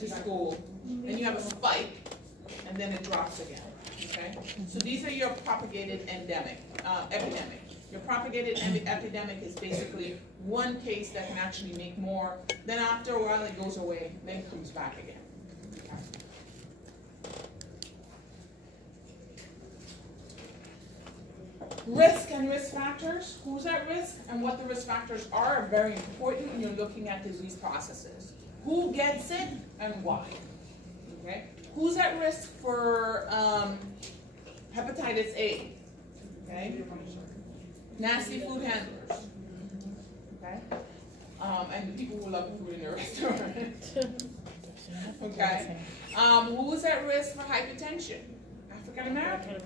into school, then you have a spike, and then it drops again. Okay? So these are your propagated epidemic. Your propagated epidemic is basically one case that can actually make more. Then after a while, it goes away, then it comes back again. Okay. Risk and risk factors. Who's at risk and what the risk factors are very important when you're looking at disease processes. Who gets it and why? Okay. Who's at risk for hepatitis A? Okay. Nasty food handlers. Okay. And the people who love food in the restaurant. Okay. Who's at risk for hypertension? African Americans.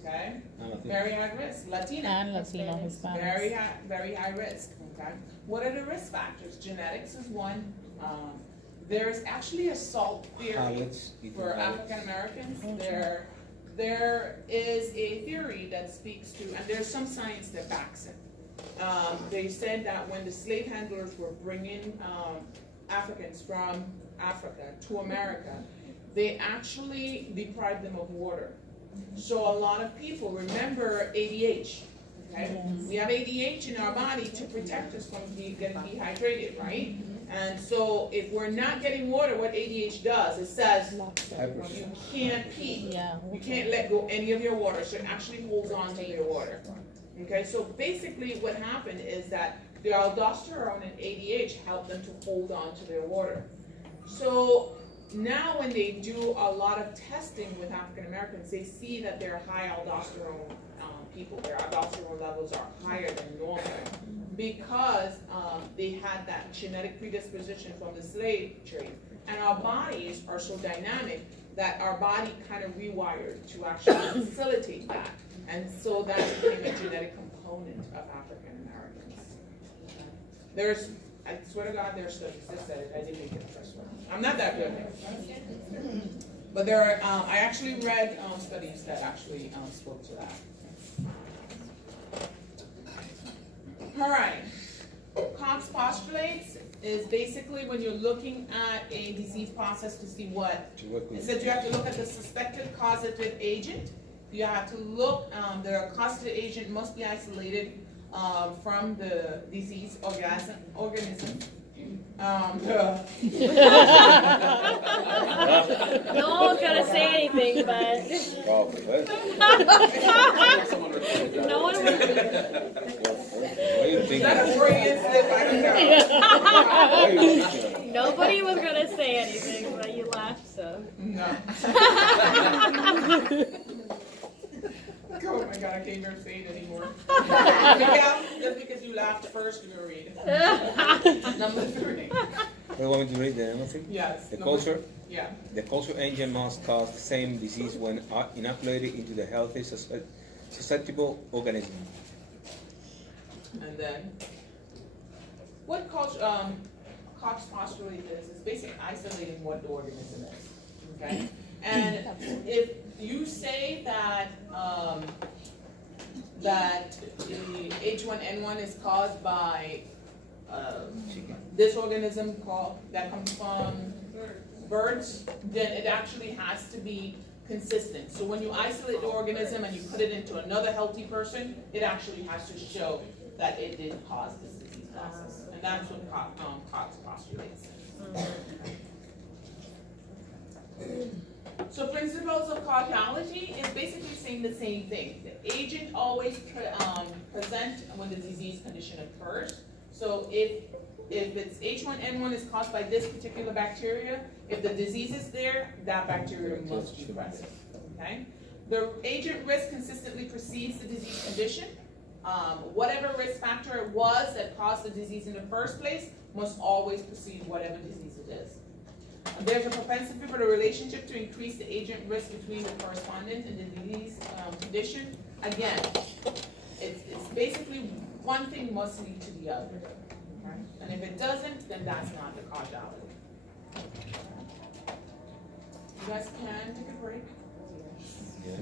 Okay. Very high risk. Latina. And Latino Hispanics. Very high risk. Okay. What are the risk factors? Genetics is one. There's actually a SALT theory for African Americans. There is a theory that speaks to, and there's some science that backs it. They said that when the slave handlers were bringing Africans from Africa to America, they actually deprived them of water. So a lot of people remember ADH. Okay? Yes. We have ADH in our body to protect us from getting dehydrated, right? And so if we're not getting water, what ADH does, it says you can't pee. Yeah. You can't let go any of your water, so it actually holds on to your water. Okay, so basically what happened is that the aldosterone and ADH help them to hold on to their water. So now when they do a lot of testing with African Americans, they see that they're high aldosterone people. Their aldosterone levels are higher than normal because they had that genetic predisposition from the slave trade. And our bodies are so dynamic that our body kind of rewired to actually facilitate that. And so that became a genetic component of African Americans. I swear to God, there are studies that said it. I didn't make it the first one. I'm not that good. But there are, I actually read studies that actually spoke to that. All right. Cox postulates is basically when you're looking at a disease process to see what. It says you have to look at the suspected causative agent. You have to look, the causative agent must be isolated from the disease organism. No one's gonna say anything, but no one would. Nobody was gonna say anything, but you laughed, so. No. Oh my God, I can't even say it anymore. Miguel, just because you laughed first, you will read. Number 3. You want me to read the number 3? Yes. The culture? Yeah. The culture agent must cause the same disease when inoculated into the healthy, susceptible organism. And then, what culture, Cox postulate is basically isolating what the organism is. Okay? And if you say that that the H1N1 is caused by this organism that comes from birds, then it actually has to be consistent. So when you isolate the organism and you put it into another healthy person, it actually has to show that it did cause this disease process. And that's what Cox postulates. So principles of causality is basically saying the same thing. The agent always presents when the disease condition occurs. So if it's H1N1 is caused by this particular bacteria, if the disease is there, that bacteria must be present. Okay? The agent risk consistently precedes the disease condition. Whatever risk factor it was that caused the disease in the first place must always precede whatever disease it is. There's a propensity for the relationship to increase the agent risk between the correspondent and the disease condition. Again, it's basically one thing must lead to the other. Okay? And if it doesn't, then that's not the causality. You guys can take a break? Yeah.